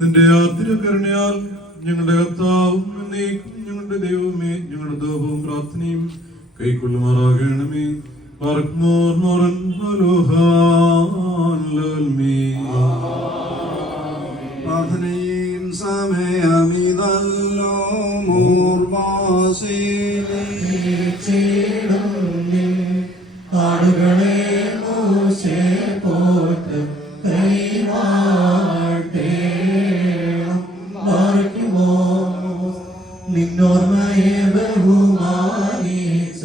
നിന്റെ ആതിരകരുണയാൽ ഞങ്ങളുടെ കർത്താവും ഞങ്ങളുടെ ദൈവമേ ഞങ്ങളുടെ ദോപവും പ്രാർത്ഥനയും കൈക്കൊള്ളുമാറാകണമേ. മറക്കുമോർ മോറൻ പ്രാർത്ഥനയും സമയമിതല്ലോ മൂർവാസീനി ബഹുമാനിച്ച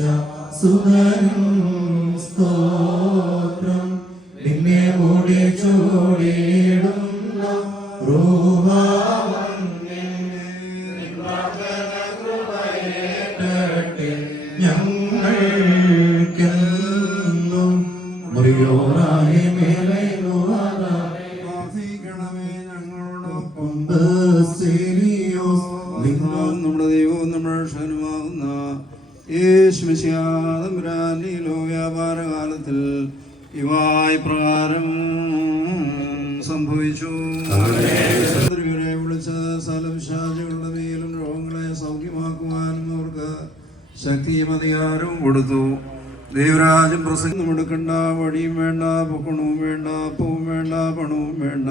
സുഖനും സ്തോത്രം. നിന്നെ മൂടി ചൂടിയിടുന്ന ഞങ്ങൾക്കെന്നും മറിയോറായി മേലെ കാലത്തിൽ ഇവായി പ്രകാരം സംഭവിച്ചു. ഇവരെ വിളിച്ച് സ്ഥലവിശാചികളുടെ മേലും രോഗങ്ങളെ സൗഖ്യമാക്കുവാനും അവർക്ക് ശക്തിയും അധികാരവും കൊടുത്തു. ദൈവരാജം പ്രസംഗം എടുക്കണ്ട വഴിയും വേണ്ട പൊക്കണവും വേണ്ട അപ്പവും വേണ്ട പണവും വേണ്ട.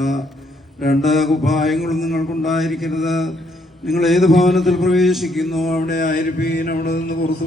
രണ്ട് കുപ്പായങ്ങളും നിങ്ങൾക്കുണ്ടായിരിക്കരുത്. നിങ്ങൾ ഏത് ഭവനത്തിൽ പ്രവേശിക്കുന്നു? അവിടെ ആയിരിപ്പീൻ അവിടെ നിന്ന് പുറത്തു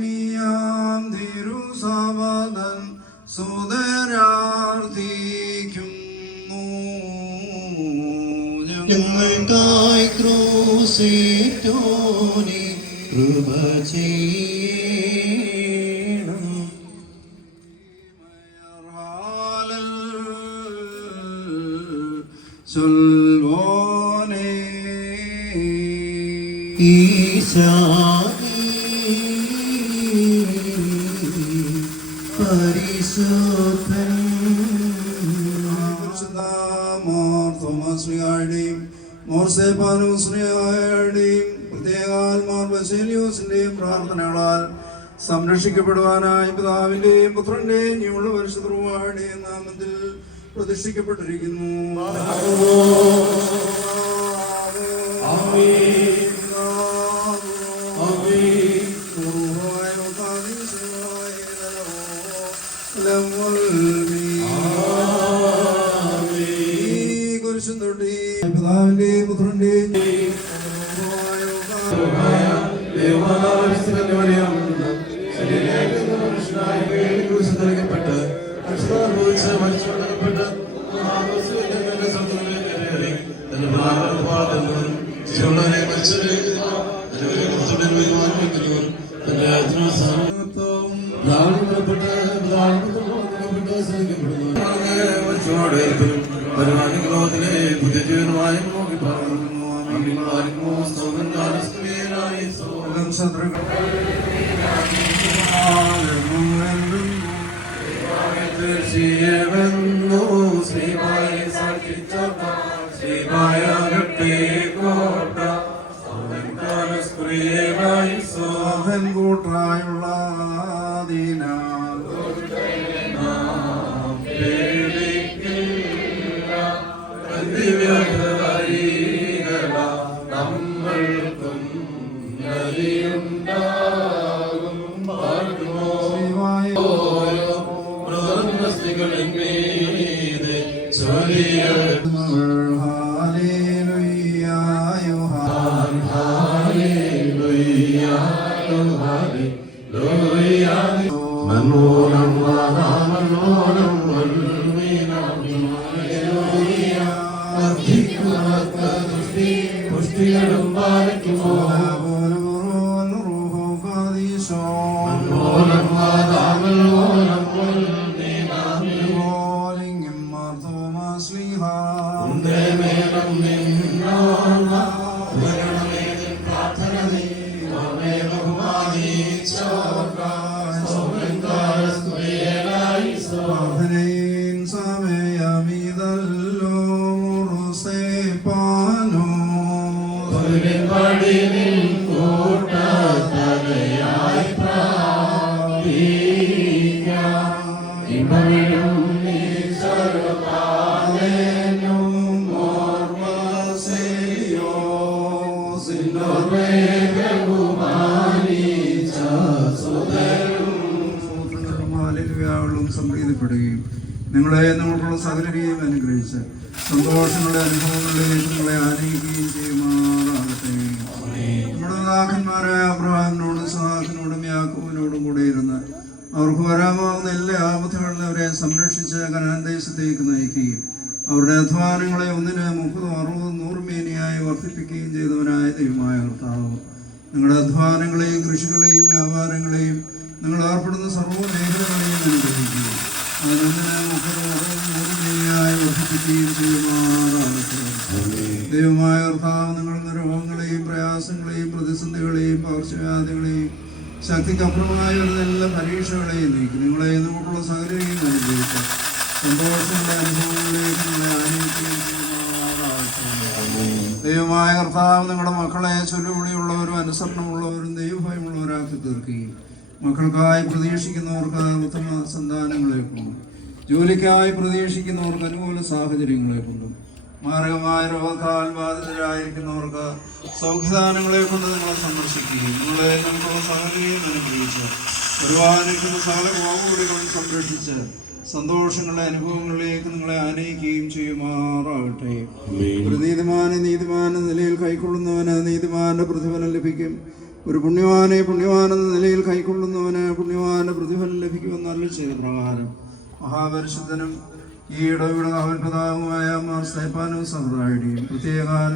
ക്രൂശിറ്റോനെ കൃപ ചെയ്യണം. ചൊൽവോനേ ഈശാനി പരിശുദ്ധൻ. മോർത്തോമാശ്രീയുടെയും പ്രാർത്ഥനകളാൽ സംരക്ഷിക്കപ്പെടുവാനായി പിതാവിന്റെയും പുത്രന്റെയും പരിശുദ്ധരുവായുടെയും നാമത്തിൽ പ്രതിഷ്ഠിക്കപ്പെട്ടിരിക്കുന്നു. തൊട്ടി പിതാവിന്റെയും പുത്രന്റെയും പുതിയ ശത്രുക്കൾ ീയവന്നു ശ്രീമായ സാക്ഷിച്ച ശ്രീമായകട്ടെ കോട്ട സ്ത്രീയായി മോഹൻ കൂട്ടായുള്ള ദീനാൽ നമ്മൾക്കും സ്നേഹ. സമയമിതല്ലോ പാനോ പടി നിന്ന സംപ്രീതിപ്പെടുകയും നിങ്ങളെ നമ്മൾക്കുള്ള സകലരെയും അനുഗ്രഹിച്ച് സന്തോഷങ്ങളുടെ അനുഭവങ്ങളിലേക്ക് നിങ്ങളെ ആനയിക്കുകയും ചെയ്യുമാറാകട്ടെ. നമ്മുടെ നാഥന്മാരായ അബ്രഹാമിനോടും സഹാക്കിനോടും യാക്കൂവിനോടും കൂടെ ഇരുന്ന് അവർക്ക് വരാമാവുന്ന എല്ലാ ആപത്തുകളിലും അവരെ സംരക്ഷിച്ച് കനാൻ ദേശത്തേക്ക് നയിക്കുകയും അവരുടെ അധ്വാനങ്ങളെ ഒന്നിന് മുപ്പതും അറുപതും നൂറ് മേനിയായി വർദ്ധിപ്പിക്കുകയും ചെയ്തവനായ ദൈവമായ കർത്താവ്. നിങ്ങളുടെ അധ്വാനങ്ങളെയും കൃഷികളെയും വ്യാപാരങ്ങളെയും നിങ്ങൾ ഏർപ്പെടുന്ന സർവ മേഖലകളെയും അനുഗ്രഹിക്കുക അതിനൊന്നിന് മുപ്പതും അറുപതും നൂറ് മേനിയായി വർദ്ധിപ്പിക്കുകയും ചെയ്യുമാറാകട്ടെ. ദൈവമായ കർത്താവ് നിങ്ങളുടെ രോഗങ്ങളെയും പ്രയാസങ്ങളെയും പ്രതിസന്ധികളെയും പകർച്ചവ്യാധികളെയും ശക്തിക്കപ്പുറമായ എല്ലാ പരീക്ഷകളെയും നീക്കി. നിങ്ങളെ നമുക്കുള്ള സകലരെയും അനുഭവിക്കാം സന്തോഷങ്ങളുടെ അനുഭവങ്ങളിലേക്ക് കർത്താവ് നിങ്ങളുടെ മക്കളെ ചൊല്ലുവിളിയുള്ളവരും അനുസരണമുള്ളവരും ദൈവഭയമുള്ളവരാക്കി തീർക്കുകയും മക്കൾക്കായി പ്രതീക്ഷിക്കുന്നവർക്ക് ഉത്തമ സന്താനങ്ങളെ കൊണ്ടും ജോലിക്കായി പ്രതീക്ഷിക്കുന്നവർക്ക് അനുകൂല സാഹചര്യങ്ങളെ കൊണ്ടും മാരകമായ രോഗത്താൽ ബാധിതരായിരിക്കുന്നവർക്ക് സൗഖ്യദാനങ്ങളെ കൊണ്ട് നിങ്ങളെ സന്ദർശിക്കുകയും നിങ്ങളെ നമുക്കുള്ള സാഹചര്യം അനുഗ്രഹിച്ച് ഒരുപാട് സകല കോപുടികളും സംരക്ഷിച്ച് സന്തോഷങ്ങളുടെ അനുഭവങ്ങളിലേക്ക് നിങ്ങളെ ആനയിക്കുകയും ചെയ്യുമാറാകട്ടെ. ഒരു നീതിമാനെ നീതിമാന നിലയിൽ കൈക്കൊള്ളുന്നവന് നീതിമാന്റെ പ്രതിഫലം ലഭിക്കും. ഒരു പുണ്യവാനെ പുണ്യവാനെന്ന നിലയിൽ കൈക്കൊള്ളുന്നവന് പുണ്യവാന്റെ പ്രതിഫലം ലഭിക്കുമെന്ന് അല്ല ചെയ്ത പ്രകാരം മഹാപരിശുദ്ധനും ഈ ഇടവിടെ അവൻ മാർ സ്തേപ്പാനോ സഹതായുടെയും പ്രത്യേകാൽ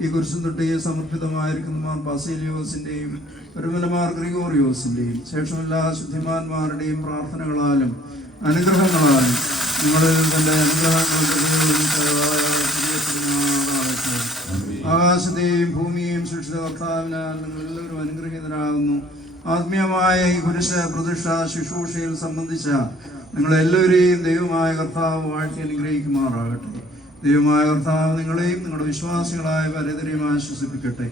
ഈ കുരിശും തൊട്ടിയെ സമർപ്പിതമായിരിക്കുന്ന മാർ ബാസിലിയോസിന്റെയും ഒരുമലമാർ ഗ്രിഗോറിയോസിന്റെയും ശേഷമെല്ലാ ശുദ്ധിമാന്മാരുടെയും പ്രാർത്ഥനകളാലും അനുഗ്രഹങ്ങളാലും നിങ്ങളിൽ തന്റെ അനുഗ്രഹങ്ങൾ ആകാശത്തെയും ഭൂമിയെയും സൃഷ്ടിച്ച കർത്താവിനാൽ നിങ്ങൾ എല്ലാവരും അനുഗ്രഹീതരാകുന്നു. ആത്മീയമായ ഈ കുരിശ പ്രതിഷ്ഠ ശുശ്രൂഷയിൽ സംബന്ധിച്ച നിങ്ങളെല്ലാവരെയും ദൈവമായ കർത്താവ് വാഴ്ത്തി അനുഗ്രഹിക്കുമാറാകട്ടെ. ദൈവമായ കർത്താവ് നിങ്ങളെയും നിങ്ങളുടെ വിശ്വാസികളായ പരിതരെയും ആശ്വസിപ്പിക്കട്ടെ.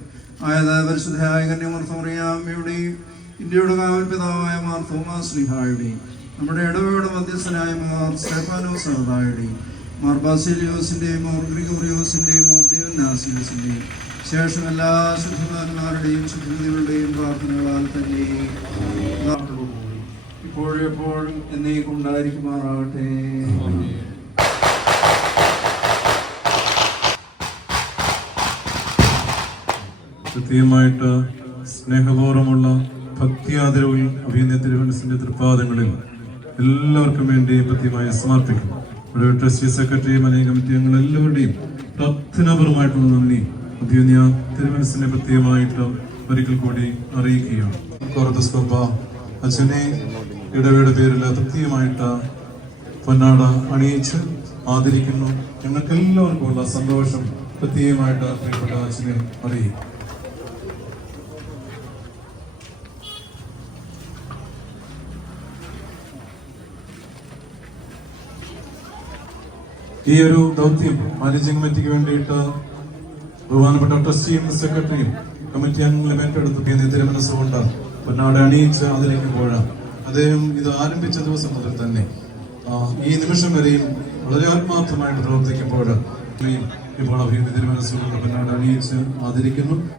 ആയത് പരിശുദ്ധയായ കന്യമർത്തമറിയാമ്മയുടെയും ഇന്ത്യയുടെ കാവൽ പിതാവായ മാർ തോമാസ് ലിഹായുടെയും നമ്മുടെ ഇടവേട മധ്യസ്ഥനായ മാർ സ്റ്റെഫാനോ സഹതായുടെയും മാർ ബാസിലിയോസിന്റെയും മാർ ഗ്രിഗോറിയോസിന്റെയും ദിയോ ദിയോനാസിയോസിന്റെയും ശേഷം എല്ലാ ശുദ്ധമാന്മാരുടെയും ശുദ്ധതികളുടെയും പ്രാർത്ഥനകളാൽ തന്നെ ഇപ്പോഴും എപ്പോഴും എന്നേക്കും ഉണ്ടായിരിക്കുമാറാകട്ടെ. കൃത്യമായിട്ട് സ്നേഹപൂർവമുള്ള ഭക്തിയാദരവിൽ അഭിനയ തിരുവനന്തപുരത്തിന്റെ തൃപ്പാദങ്ങളിൽ എല്ലാവർക്കും വേണ്ടി പ്രത്യേകമായി സമർപ്പിക്കുന്നു. ഇവിടെ ട്രസ്റ്റി സെക്രട്ടറി മലയ കമ്മിറ്റി അംഗങ്ങൾ എല്ലാവരുടെയും പ്രാർത്ഥനാപരമായിട്ടുള്ള നന്ദി. അഭിനയ തിരുമനസിനെ പ്രത്യേകമായിട്ട് ഒരിക്കൽ കൂടി അറിയിക്കുകയാണ്. കോർത്തസ്കോപ്പ അച്ഛനെ ഇടവയുടെ പേരിൽ കൃത്യമായിട്ട് പൊന്നാട അണിയിച്ച് ആദരിക്കുന്നു. ഞങ്ങൾക്ക് എല്ലാവർക്കും ഉള്ള സന്തോഷം പ്രത്യേകമായിട്ട് പ്രിയപ്പെട്ട അച്ഛനെ അറിയിക്കും ഈ ഒരു ദൗത്യം മാനേജിംഗ് കമ്മിറ്റിക്ക് വേണ്ടിയിട്ട് ബഹുമാനപ്പെട്ട ട്രസ്റ്റിയും സെക്രട്ടറിയും കമ്മിറ്റി അംഗങ്ങളും ഏറ്റെടുത്ത്. പിന്നെ തിരുമനസ്സുകൊണ്ട് പൊന്നാട് അണിയിച്ച് ആദരിക്കുമ്പോൾ അദ്ദേഹം ഇത് ആരംഭിച്ച ദിവസം മുതൽ തന്നെ ഈ നിമിഷം വരെയും വളരെ ആത്മാർത്ഥമായിട്ട് പ്രവർത്തിക്കുമ്പോൾ ഇപ്പോൾ അഭിനന്ദ തിരുമനസ്സുകൊണ്ട് പൊന്നാട് അണിയിച്ച് ആദരിക്കുന്നു.